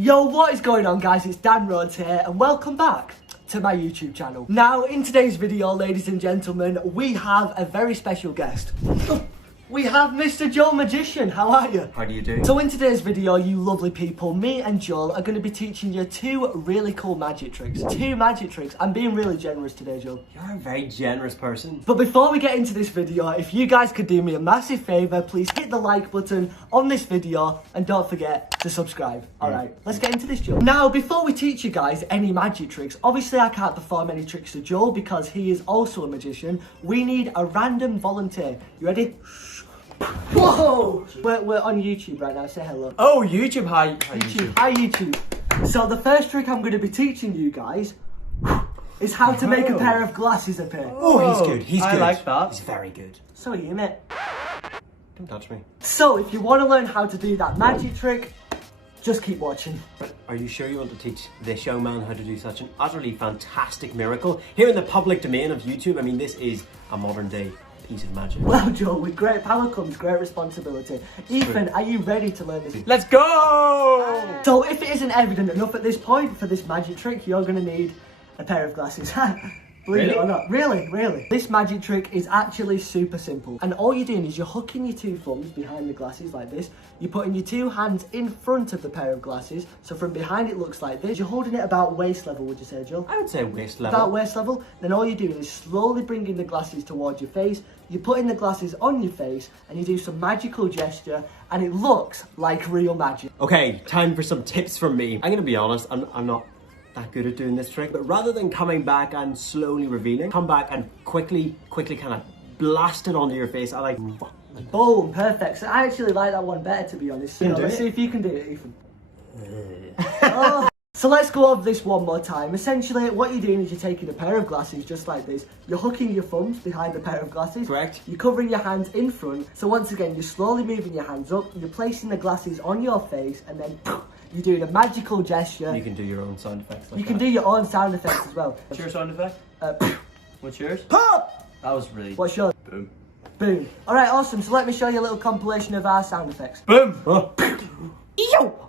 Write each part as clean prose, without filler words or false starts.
Yo, what is going on, guys? It's Dan Rhodes here and welcome back to my YouTube channel. Now, in today's video, ladies and gentlemen, we have a very special guest. We have Mr. Joel Magician. How are you? How do you do? So in today's video, you lovely people, me and Joel are going to be teaching you two really cool magic tricks. Two magic tricks. I'm being really generous today, Joel. You're a very generous person. But before we get into this video, if you guys could do me a massive favour, please hit the like button on this video and don't forget to subscribe. Alright, let's get into this, Joel. Now, before we teach you guys any magic tricks, obviously I can't perform any tricks to Joel because he is also a magician. We need a random volunteer. You ready? Whoa! We're on YouTube right now, say hello. Oh, YouTube, hi. Hi YouTube. So the first trick I'm going to be teaching you guys is how to make a pair of glasses appear. Oh, he's good, he's good. I like that. He's very good. So are you, mate. Don't touch me. So if you want to learn how to do that magic trick, just keep watching. But are you sure you want to teach the showman how to do such an utterly fantastic miracle here in the public domain of YouTube? I mean, this is a modern day piece of magic. Well, Joel, with great power comes great responsibility. Ethan, are you ready to learn this? Let's go! So if it isn't evident enough at this point for this magic trick, you're going to need a pair of glasses. Believe it or not. Really. This magic trick is actually super simple. And all you're doing is you're hooking your two thumbs behind the glasses like this. You're putting your two hands in front of the pair of glasses. So from behind it looks like this. You're holding it about waist level, would you say, Joel? I would say waist level. About waist level. Then all you're doing is slowly bringing the glasses towards your face. You're putting the glasses on your face and you do some magical gesture and it looks like real magic. Okay, time for some tips from me. I'm going to be honest, I'm not that good at doing this trick, but rather than coming back and slowly revealing, come back and quickly kind of blast it onto your face. I like... Boom, perfect. So I actually like that one better, to be honest. So let's see if you can do it, Ethan. Oh. So let's go over this one more time. Essentially, what you're doing is you're taking a pair of glasses just like this. You're hooking your thumbs behind the pair of glasses. Correct. You're covering your hands in front. So once again, you're slowly moving your hands up. You're placing the glasses on your face and then you're doing a magical gesture. You can do your own sound effects like You can do your own sound effects as well. What's your sound effect? What's yours? Pop! That was really... What's yours? Boom. Boom. Alright, awesome. So let me show you a little compilation of our sound effects. Boom! Oh.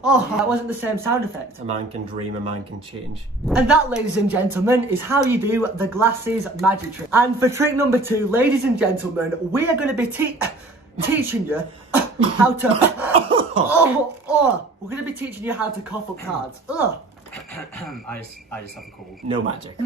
Oh, that wasn't the same sound effect. A man can dream, a man can change. And that, ladies and gentlemen, is how you do the glasses magic trick. And for trick number 2, ladies and gentlemen, we are going to be teaching you how to... We're going to be teaching you how to cough up cards. I just have a cold. No magic.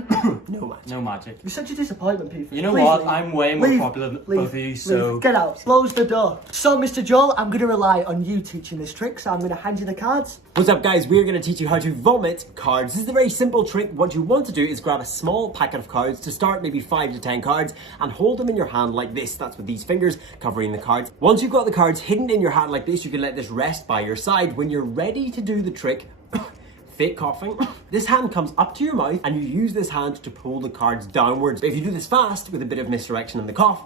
No magic. No magic. You're such a disappointment, people. You know Please what? leave. I'm way more Leave. popular than Leave. both of you, so... Leave. Get out. Close the door. So, Mr. Joel, I'm going to rely on you teaching this trick, so I'm going to hand you the cards. What's up, guys? We're going to teach you how to vomit cards. This is a very simple trick. What you want to do is grab a small packet of cards to start, maybe 5 to 10 cards, and hold them in your hand like this. That's with these fingers covering the cards. Once you've got the cards hidden in your hand like this, you can let this rest by your side. When you're ready to do the trick, fake coughing, this hand comes up to your mouth and you use this hand to pull the cards downwards. But if you do this fast with a bit of misdirection in the cough,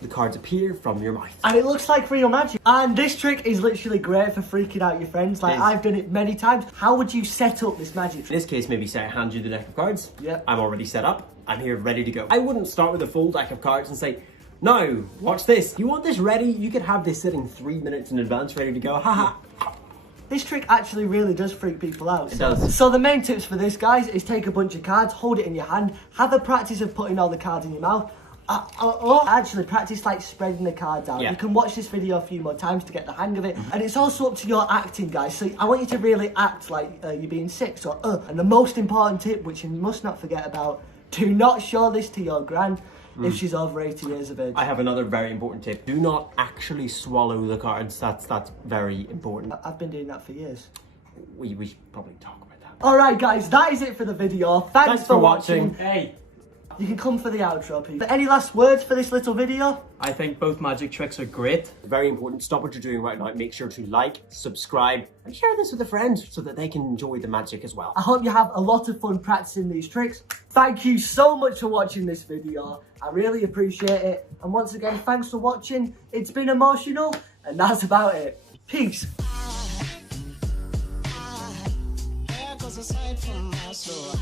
the cards appear from your mouth. And it looks like real magic. And this trick is literally great for freaking out your friends. Like, I've done it many times. How would you set up this magic In trick? this case, maybe say I hand you the deck of cards. Yeah. I'm already set up. I'm here ready to go. I wouldn't start with a full deck of cards and say, no, watch this. You want this ready? You could have this sitting 3 minutes in advance ready to go. Haha. This trick actually really does freak people out. It does. So the main tips for this, guys, is take a bunch of cards, hold it in your hand, have a practice of putting all the cards in your mouth. Actually, practice like spreading the cards out. Yeah. You can watch this video a few more times to get the hang of it. And it's also up to your acting, guys. So I want you to really act like you're being sick. So, and the most important tip, which you must not forget about, do not show this to your gran if she's over 80 years of age. I have another very important tip. Do not actually swallow the cards. That's very important. I've been doing that for years. We should probably talk about that. Alright guys, that is it for the video. Thanks for watching. Hey! You can come for the outro, people. Any last words for this little video? I think both magic tricks are great. Very important. Stop what you're doing right now. Make sure to like, subscribe, and share this with a friend so that they can enjoy the magic as well. I hope you have a lot of fun practicing these tricks. Thank you so much for watching this video. I really appreciate it. And once again, thanks for watching. It's been emotional, and that's about it. Peace. Aside from my soul.